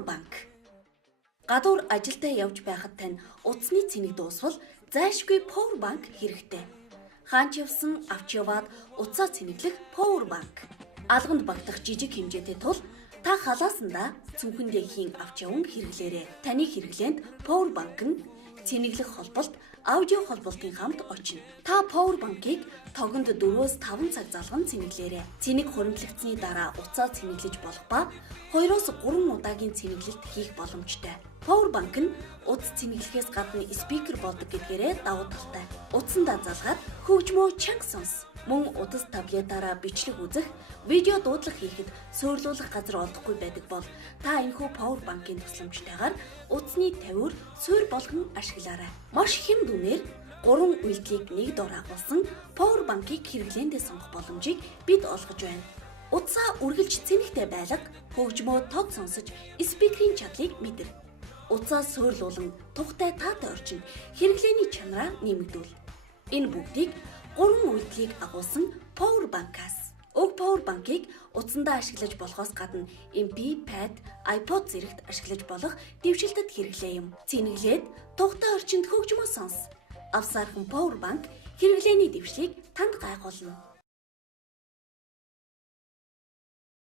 Powerbank. Гадуур ажилдаа явж байхад тань утасны цэник дуусвал зайлшгүй Powerbank хэрэгтэй. Хаанч явсан авч яваад утсаа цэнэглэх Powerbank. Алганд багтах жижиг хэмжээтэй тул та халаасандаа цүнхэндээ хийн авч яван хэрэглээрэй. Таны хэрэглээнд Powerbank нь цэнэглэх холболт, аудио холболтын хамт очино. Та Powerbank-ыг тогонд 4-5 цаг залган цэнэглээрэй. Цэник хуримтлагдсны дараа утсаа цэнэглэж болох ба 2-3 удаагийн цэнэглэлт хийх боломжтой. Powerbank нь утас цэнэглэхээс гадна спикер болдог гэдгээрээ давуу талтай. Утсандаа залгаад хөгжмөө чанга сонс. Мөн утас таблетаараа бичлэг үзэх, видео дуудлага хийхэд суйрлуулах газар олдохгүй байдаг бол та энэхүү Powerbank-ийн тусламжтайгаар утасны тавиур суурь болгон ашиглаарай. Маш хэм дүнээр 3 үйлдэлийг нэг дор агуулсан Powerbank-ыг хэрэглээндээ сонгох боломжийг бид олгож байна. Утсаа үргэлж цэнэгтэй байлга, хөгжмөө тод сонсож, спикерийн чадлыг мэдэр. Утсаа суйрлуулан тухтай таатай орчин хэрэглээний чанараа нэмэгдүүл. Энэ бүгдийг 3 үйлдэлийг агуулсан Powerbank-аас. Уг Powerbank-ыг утсандаа ашиглаж болохоос гадна MP, Pad, iPod зэрэгт ашиглаж болох дэвшилтэд хэрэглээ юм. Цэнэглээд тухтай орчинд хөгжмөө сонс. Авсаархан Powerbank хэрэглээний дэвшлийг танд гайхуулна.